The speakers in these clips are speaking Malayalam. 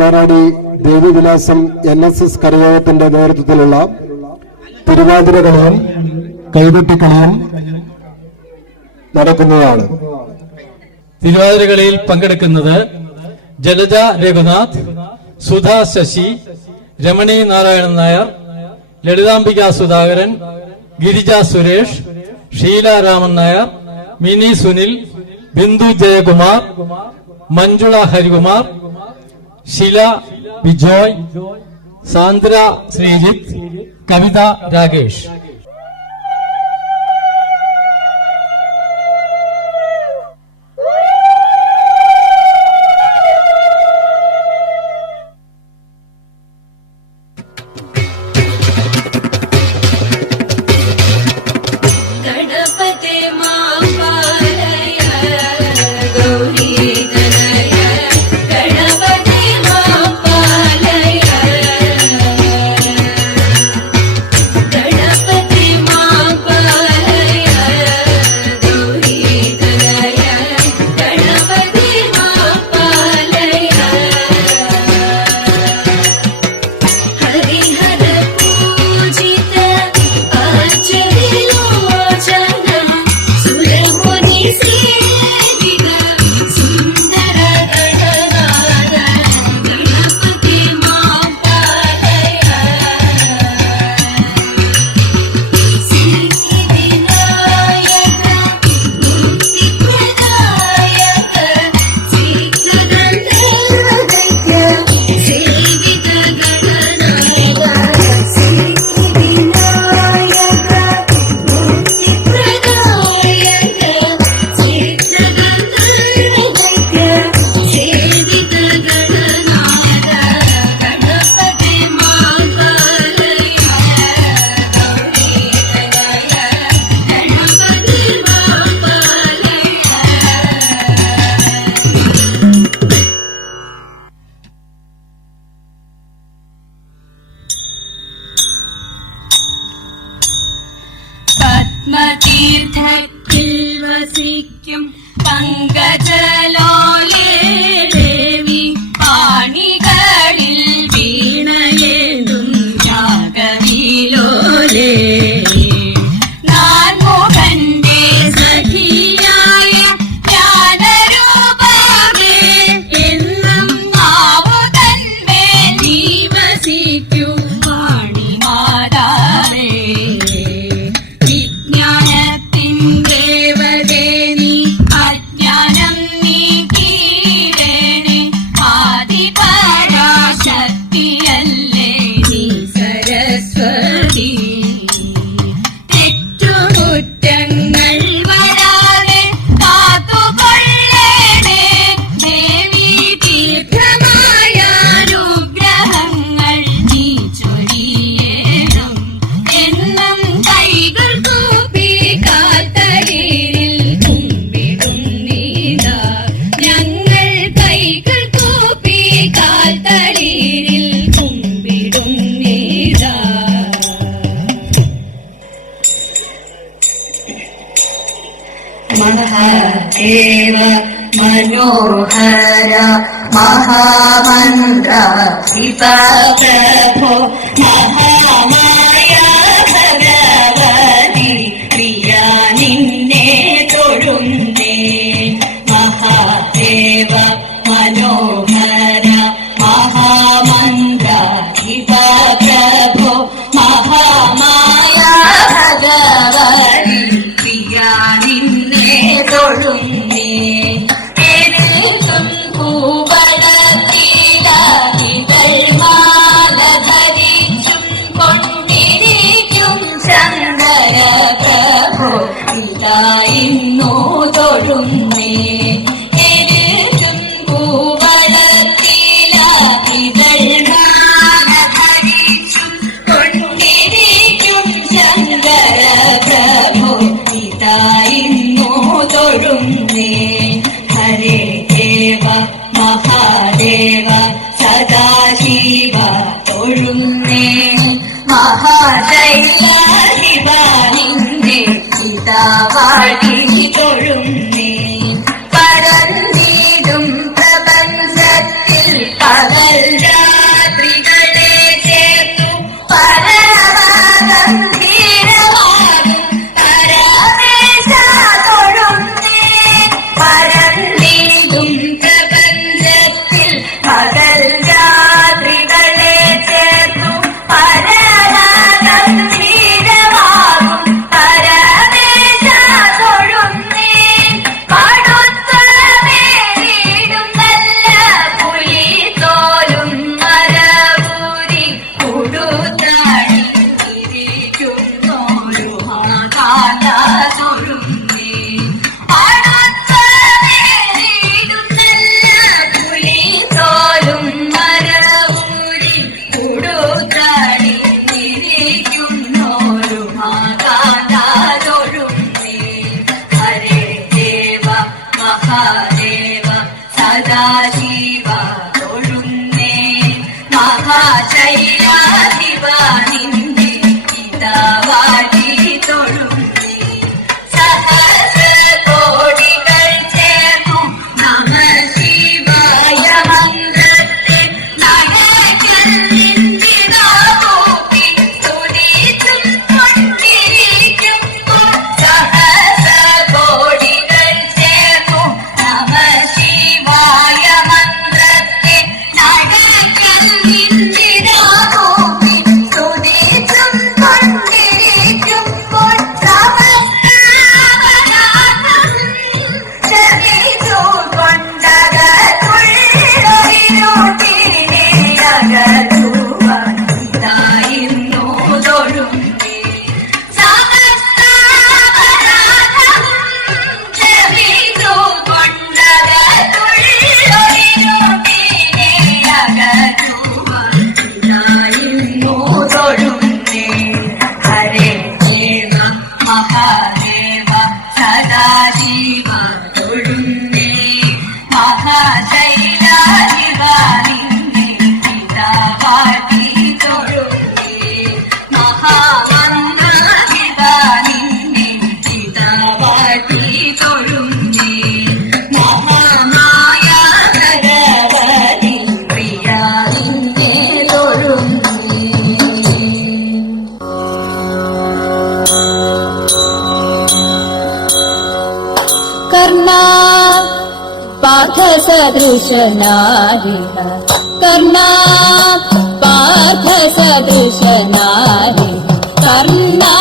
Palaradi Devivilasam N S S കരയോഗത്തിന്റെ നേതൃത്വത്തിലുള്ള തിരുവാതിര കളയം കൈകൊട്ടിക്കളയം നടക്കുന്നതാണ്. തിരുവാതിര കളിയിൽ പങ്കെടുക്കുന്നത് ജലജ രഘുനാഥ് സുധാ ശശി രമണി നാരായണൻ നായർ ലളിതാംബിക സുധാകരൻ ഗിരിജ സുരേഷ് ഷീല രാമൻ നായർ മിനി സുനിൽ ബിന്ദു ജയകുമാർ മഞ്ജുള ഹരികുമാർ ഷില ബിജോയ് സാന്ദ്ര ശ്രീജിത്ത് കവിത രാകേഷ്. രസിക്കും പങ്കജ 生苦。மகா ஜயா திவானி. नारिः कर्णा पार्थ सदृश नारि कर्णा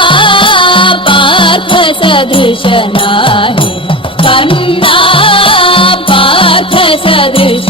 पार्थ सदृश नारि कर्णा पार्थ सदृश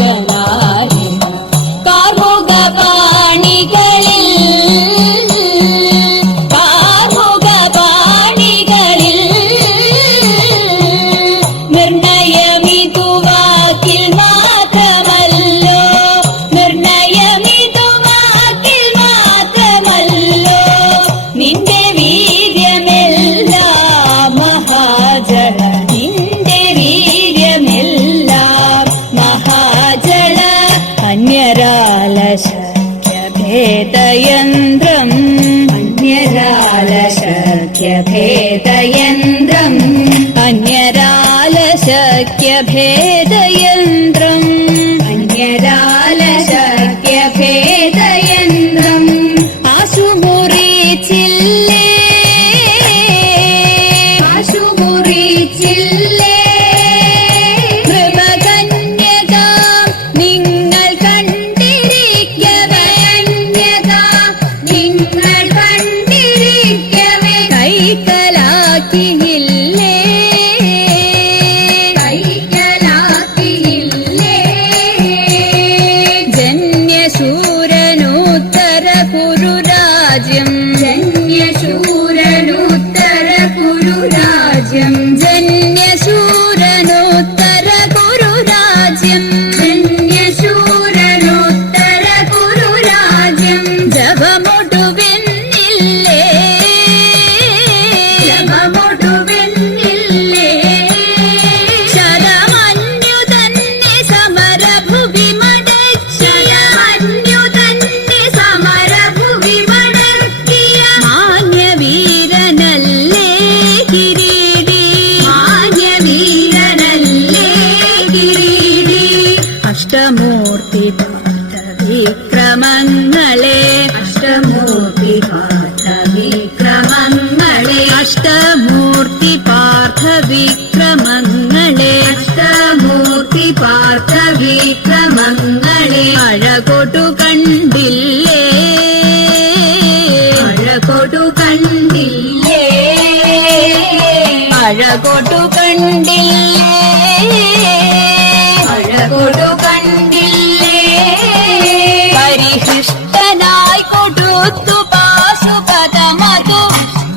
കൊടുത്തു പാശുപദമതു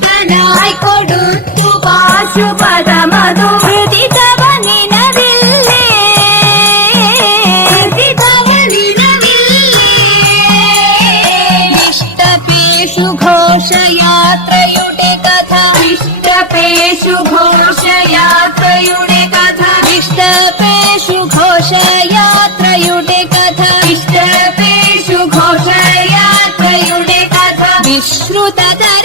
ധനായി കൊടുത്തു പാശുപദമതു ഹൃദിതവനിനവില്ലേ ഹൃദിതവനിനവില്ലേ ഇഷ്ടപേഷു ഘോഷയാത്രയുടെ കഥ. ഇഷ്ടപേഷു ഘോഷയാത്രയുടെ കഥ. ഇഷ്ടപേഷു ഘോഷയാത്രയുടെ दादा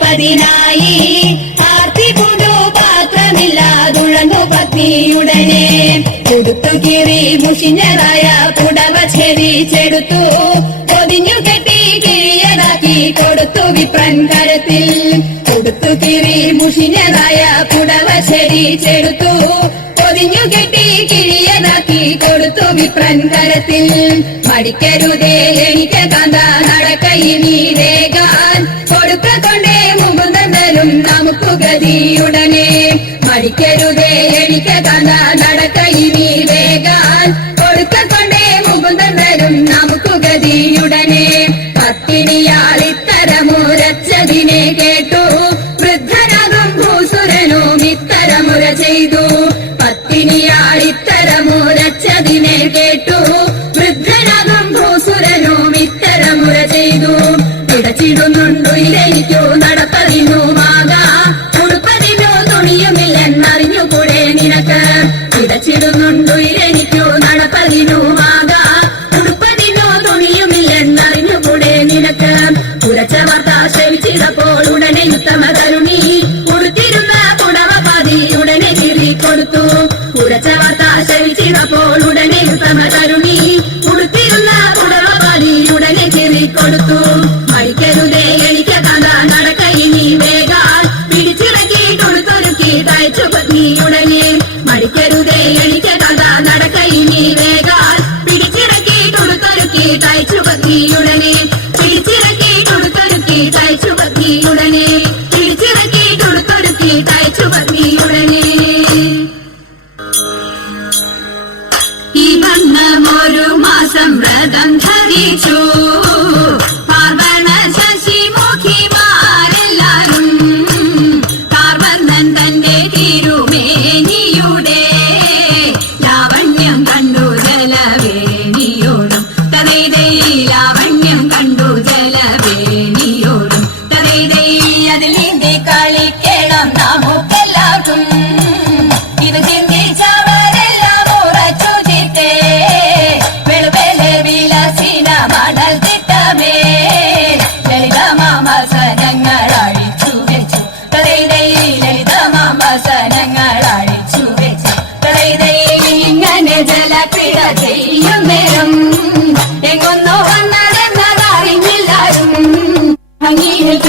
കൊടുത്തയപ്പതിനായി ആർത്തി കൊണ്ടു പാത്രമില്ലാതുഴങ്ങു പത്നിയുടനെ. കൊടുത്തു കീറി മുഷിഞ്ഞതായ പുടവ ചെരിച്ചെടുത്തു പൊതിഞ്ഞു കെട്ടി കിഴിയതാക്കി കൊടുത്തു വിപ്രൻ കരത്തിൽ കൊടുത്തു കീറി മുഷിഞ്ഞതായ പുടവ ചെരിച്ചെടുത്തു പൊതിഞ്ഞു കെട്ടി കിഴിയതാക്കി കൊടുത്തു വിപ്രൻ കരത്തിൽ മടിക്കരുതേ എനിക്ക് കാന്ത നടക്കയിനി വേഗാൻ. ഗതിയുടനെ മടിക്കരുതേ എനിക്ക് കാന്ത गन्धरी चो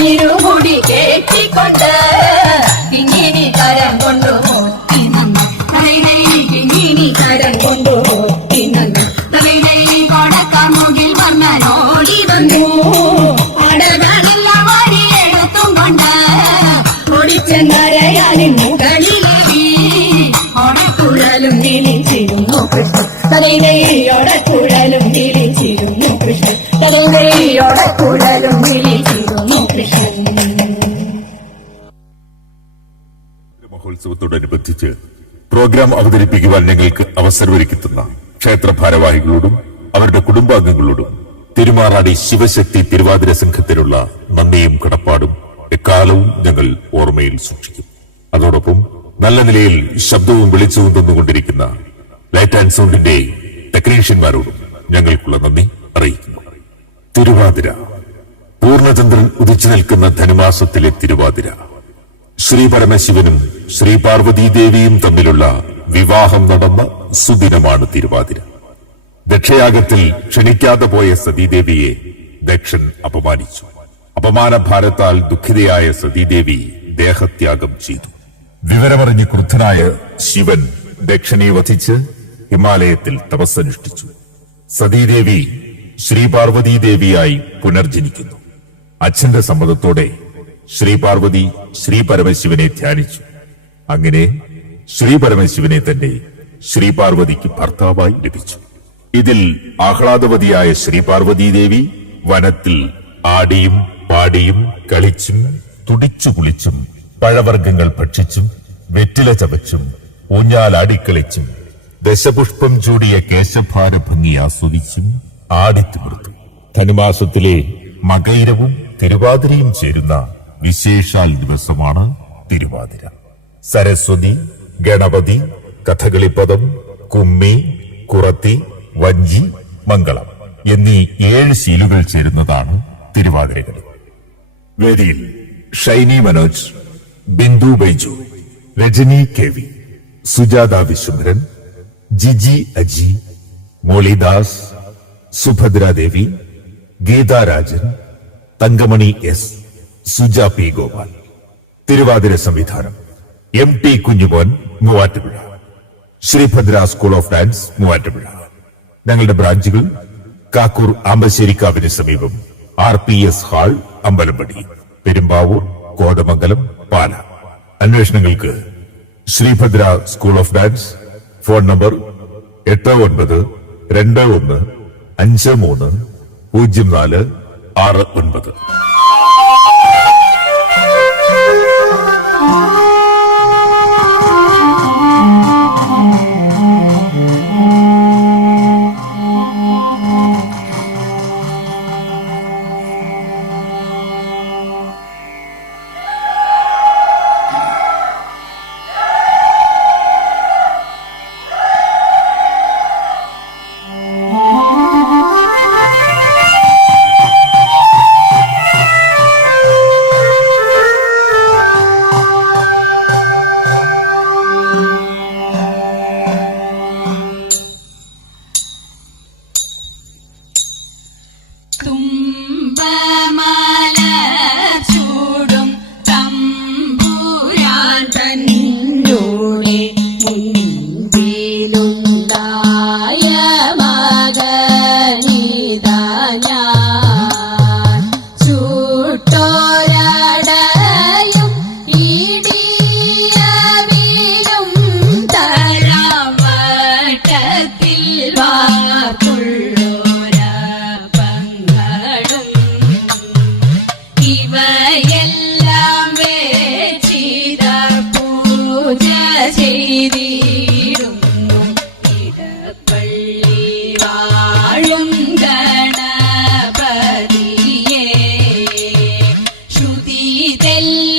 തിരുമുടി കേട്ടിക്കൊണ്ട് കിങ്ങിനി കരം കൊണ്ടു കിങ്ങിനി കരം കൊണ്ടു കൊടക്കമുകിൽ വന്നനോടി വന്നു കൃഷ്ണൻ പ്രോഗ്രാം അവതരിപ്പിക്കുവാൻ ഞങ്ങൾക്ക് അവസരമൊരുക്കിത്തുന്ന ക്ഷേത്ര ഭാരവാഹികളോടും അവരുടെ കുടുംബാംഗങ്ങളോടും തിരുമാറാടി ശിവശക്തി തിരുവാതിര സംഘത്തിലുള്ള നന്ദിയും കടപ്പാടും എക്കാലവും ഞങ്ങൾ ഓർമ്മയിൽ സൂക്ഷിക്കും. അതോടൊപ്പം നല്ല നിലയിൽ ശബ്ദവും വെളിച്ചവും തന്നുകൊണ്ടിരിക്കുന്ന ലൈറ്റ് ആൻഡ് സൗണ്ടിന്റെ ടെക്നീഷ്യന്മാരോടും ഞങ്ങൾക്കുള്ള നന്ദി അറിയിക്കുന്നു. തിരുവാതിര. പൂർണചന്ദ്രൻ ഉദിച്ചു നിൽക്കുന്ന ധനുമാസത്തിലെ തിരുവാതിര. ശ്രീ പരമശിവനും ശ്രീ പാർവതീദേവിയും തമ്മിലുള്ള വിവാഹം നടന്ന സുദിനമാണ് തിരുവാതിര. ദക്ഷയാഗത്തിൽ ക്ഷണിക്കാതെ പോയ സതീദേവിയെ ദക്ഷൻ അപമാനിച്ചു. അപമാന ഭാരത്താൽ ദുഃഖിതയായ സതീദേവി ദേഹത്യാഗം ചെയ്തു. വിവരമറിഞ്ഞ് ക്രുദ്ധനായ ശിവൻ ദക്ഷനെ വധിച്ച് ഹിമാലയത്തിൽ തപസ്സനുഷ്ഠിച്ചു. സതീദേവി ശ്രീ പാർവതീദേവിയായി പുനർജനിക്കുന്നു. അച്ഛന്റെ സമ്മതത്തോടെ ശ്രീ പാർവതി ശ്രീ പരമശിവനെ ധ്യാനിച്ചു. അങ്ങനെ ശ്രീ പരമശിവനെ തന്നെ ശ്രീ പാർവതിക്ക് ഭർത്താവായി ലഭിച്ചു. ഇതിൽ ആഹ്ലാദവതിയായ ശ്രീ പാർവതീദേവി വനത്തിൽ ആടിയും പാടിയും കളിച്ചും തുടിച്ചു കുളിച്ചും പഴവർഗങ്ങൾ ഭക്ഷിച്ചും വെറ്റില ചവച്ചും ഊഞ്ഞാലാടിക്കളിച്ചും ദശപുഷ്പം ചൂടിയ കേശഭാര ഭംഗി ആസ്വദിച്ചും ആടിത്തിമിർത്തു. ധനുമാസത്തിലെ മകൈരവും തിരുവാതിരയും ചേരുന്ന വിശേഷാൽ ദിവസമാണ് തിരുവാതിര. സരസ്വതി ഗണപതി കഥകളിപ്പദം കുമ്മി കുറത്തി വഞ്ചി മംഗളം എന്നീ ഏഴ് ശീലുകൾ ചേരുന്നതാണ് തിരുവാതിരകൾ വേദിയിൽ Shiny Manoj Bindu Baiju Rajani K V Sujatha Viswambharan Jiji Aji Molidas Subhadradevi Geetharajan Thankamani S Suja P. Gopal. Thiruvathira സംവിധാനം. M. T. Kunjumon Muvattupuzha. Sreebhadra school of dance Muvattupuzha. ഞങ്ങളുടെ ബ്രാഞ്ചുകൾ കാക്കൂർ അമ്പശ്ശേരിക്കാവിന് സമീപം. R. P. S. Hall Ambalappadi Perumbavoor Kothamangalam Pala. അന്വേഷണങ്ങൾക്ക് Sreebhadra school of dance phone number എട്ട് ഒൻപത് രണ്ട് ഒന്ന് അഞ്ച് മൂന്ന് പൂജ്യം നാല് ആറ് ഒൻപത്. ಬೆಲ್ಲ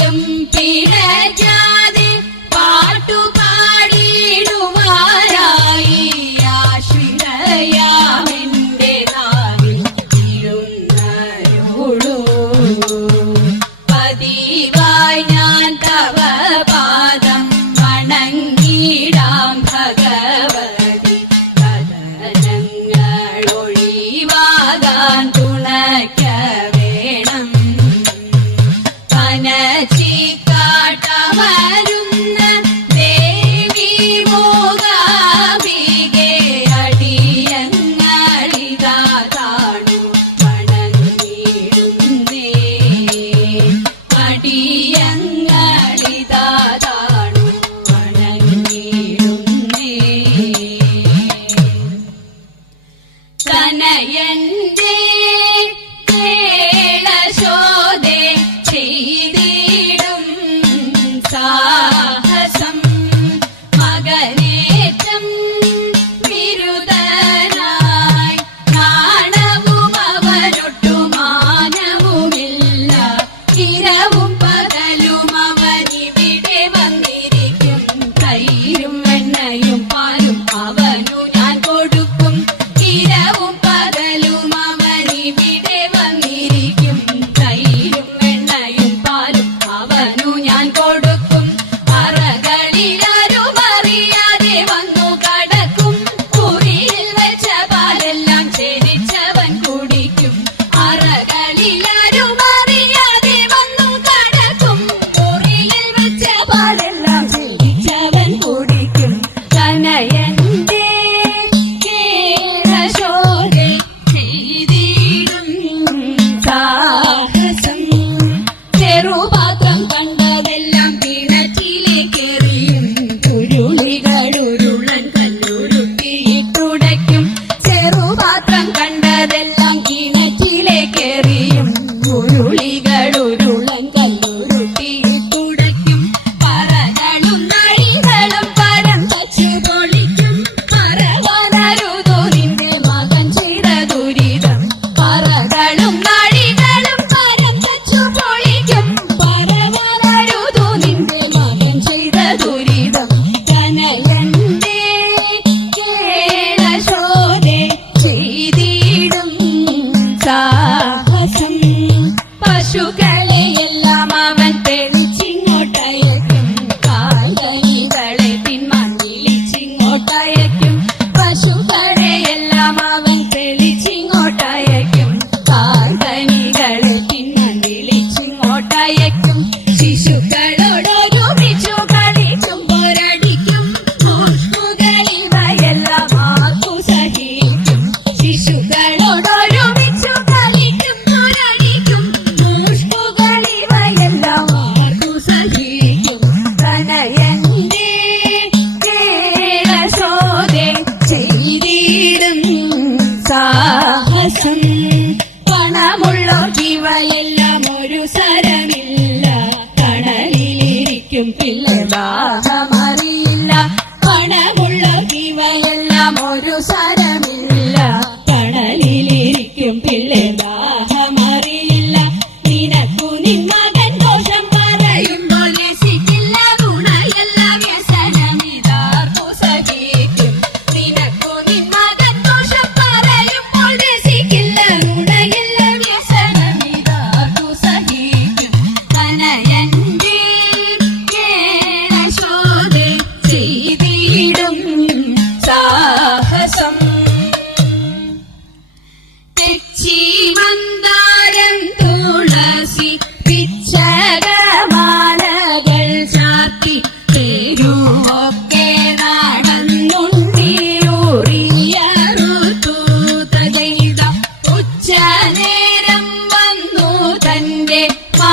நயன்றே cantar.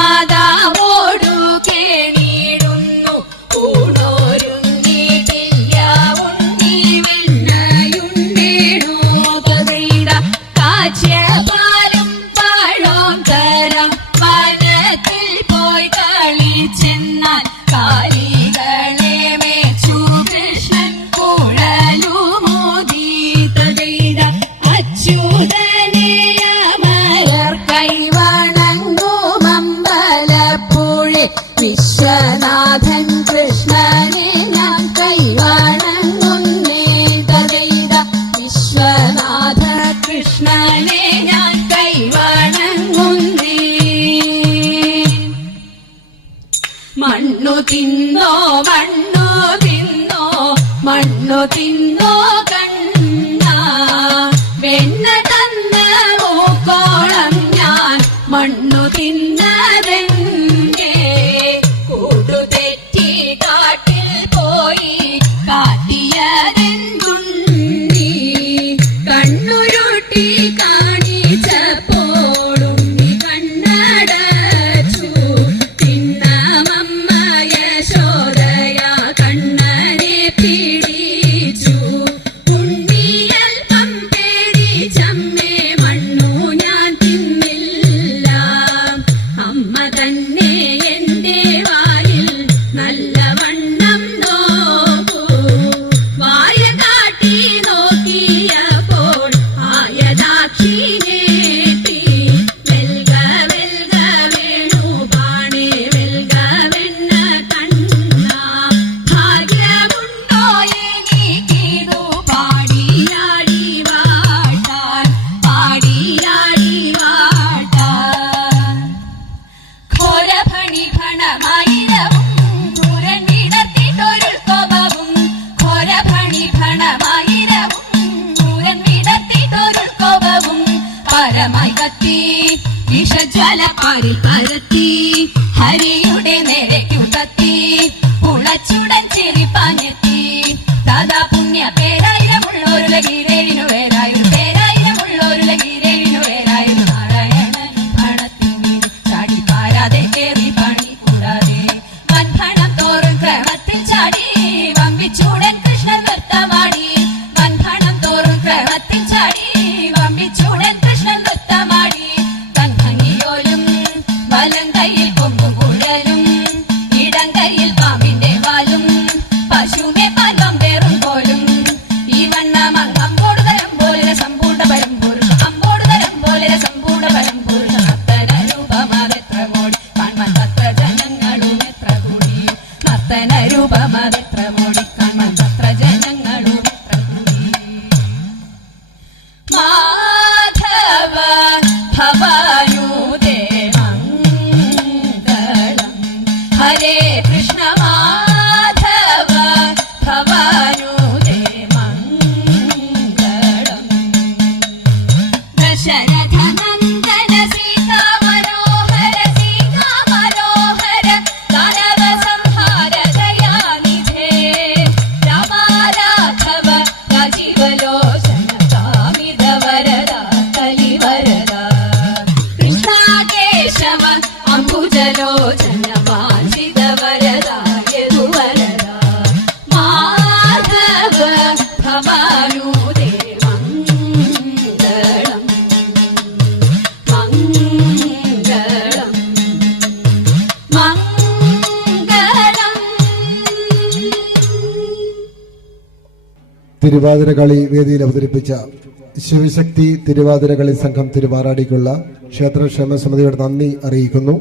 மாதா ஓடு என்ன തിരുവാതിര കളി വേദിയിൽ അവതരിപ്പിച്ച ശിവശക്തി തിരുവാതിരകളി സംഘം തിരുവാറാടിക്കുള്ള ക്ഷേത്ര ക്ഷേമ സമിതിയുടെ നന്ദി അറിയിക്കുന്നു.